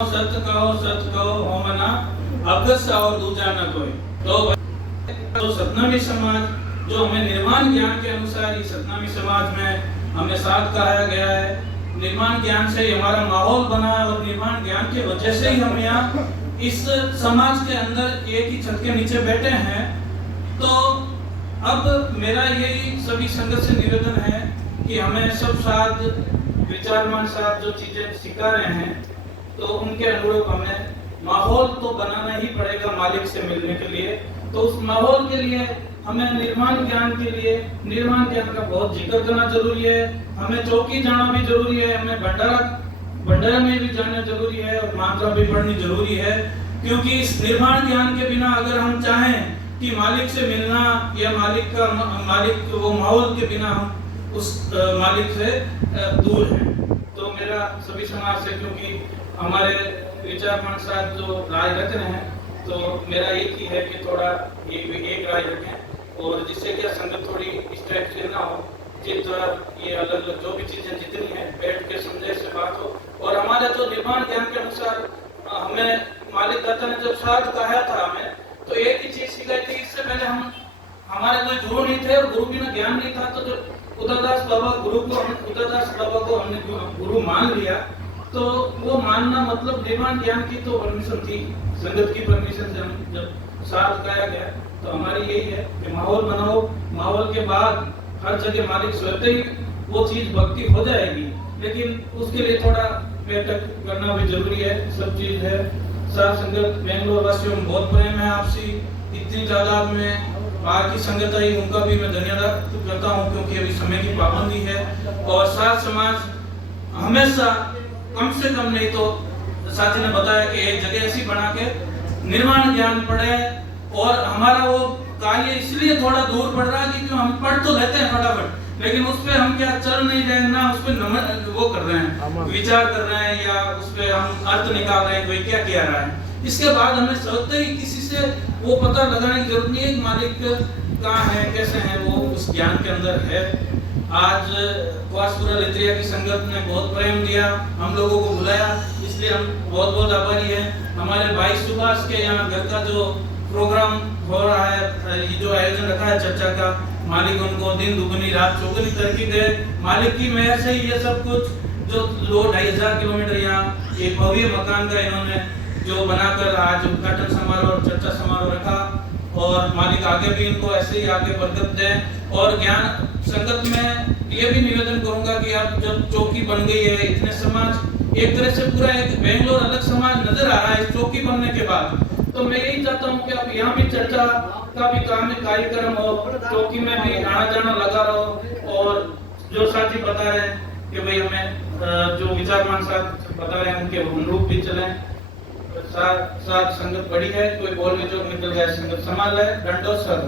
सत कहो होमना अगस और दूजा न कोई। तो सतनामी समाज जो हमें निर्माण ज्ञान के अनुसार ही सतनामी समाज में हमें साथ कहा गया है। निर्माण ज्ञान से ही हमारा माहौल बना है और निर्माण ज्ञान की वजह से ही हम यहाँ इस समाज के अंदर एक ही छत के नीचे बैठे हैं। तो अब मेरा यही सभी संगत से निवेदन है कि हमें सब साथ विचारमान साथ जो चीजें सिखा रहे हैं तो उनके अनुरूप हमें माहौल तो बनाना ही पड़ेगा मालिक से मिलने के लिए। तो उस माहौल के लिए हमें निर्माण ज्ञान के लिए निर्माण ज्ञान का बहुत जिक्र करना जरूरी है। हमें चौकी जाना भी जरूरी है, हमें भंडारा में भी जाना जरूरी है और मात्रा भी पढ़नी जरूरी है। क्योंकि इस निर्माण ज्ञान के बिना अगर हम चाहें कि मालिक से मिलना या मालिक वो माहौल के बिना हम उस मालिक से दूर हैं। तो मेरा सभी समाज से, क्योंकि हमारे विचारमान साथ जो राय रख रहे हैं, तो मेरा एक ही है कि थोड़ा एक राय रखें और जिससे क्या संगत थोड़ी इस टाइप से ना हो, चित्त ये अलग अलग जो भी चीजें जितनी हैं बैठ के समझे से बात हो। और हमारे जो निर्माण ज्ञान के अनुसार हमें मालिक दाता ने जब साथ कहा था हमें, तो एक ही चीज सिखाई थी। इससे पहले हमारे कोई गुरु नहीं थे और गुरु बिना ज्ञान नहीं था। तो जब उदादास बाबा को हमने गुरु मान लिया, तो वो मानना मतलब निर्माण ज्ञान की तो परमिशन थी, संगत की परमिशन से हम जब साथ कहा गया। तो हमारी यही है कि माहौल बनाओ, माहौल के बाद हर जगह मालिक स्वतः ही वो चीज भक्ति हो जाएगी, लेकिन उसके लिए थोड़ा बैठक करना भी जरूरी है। सब चीज है। साथ संगत बेंगलोर वासियों में बहुत प्रेम है आपसी, इतनी तादाद में बाहर की संगत आई, उनका भी मैं धन्यवाद करता हूँ क्योंकि अभी समय की पाबंदी है। और साथ समाज हमेशा कम से कम नहीं तो साथी ने बताया कि एक जगह ऐसी बना के निर्माण ज्ञान पढ़े। और हमारा वो कार्य इसलिए थोड़ा दूर पड़ रहा है क्योंकि हम पढ़ तो लेते हैं फटाफट, लेकिन उस पर हम क्या चल नहीं रहे हैं, ना उस पर वो कर रहे हैं, विचार कर रहे हैं या उस पर हम अर्थ निकाल रहे हैं कोई क्या किया रहा है। इसके बाद हमें स्वतः ही किसी से वो पता लगाने की जरूरत नहीं है मालिक कहाँ है, कैसे है, वो उस ज्ञान के अंदर है। आज क्वासपुरा लित्रिया की संगत ने बहुत प्रेम दिया, हम लोगों को बुलाया, इसलिए हम बहुत बहुत आभारी हैं। हमारे भाई सुभाष के यहाँ घर का जो प्रोग्राम हो रहा है, ये जो आयोजन रखा है चर्चा का, मालिक उनको दिन दुगनी रात चौगुनी तरक्की दे। मालिक की मेहर से ये सब कुछ जो 2-2.5 किलोमीटर यहाँ एक भव्य मकान का इन्होंने जो बनाकर आज उद्घाटन समारोह और चर्चा समारोह रखा। और मालिक आगे भी इनको ऐसे ही आगे बरकत दें। और ज्ञान संगत में ये भी निवेदन करूंगा कि अब जब चौकी बन गई है, इतने समाज एक तरह से पूरा एक बेंगलोर अलग समाज नजर आ रहा है इस चौकी बनने के बाद। तो मैं यही चाहता हूँ कि अब यहाँ भी चर्चा का भी कार्यक्रम हो, चौकी में भी आना जाना लगा रहो। और जो साथी बता रहे हैं कि भाई हमें जो विचारमान साथ बता रहे हैं उनके अनुरूप भी चलें। साथ संगत बड़ी है, कोई बोल विचोक निकल गया संगत संभाल है। दंडो सर।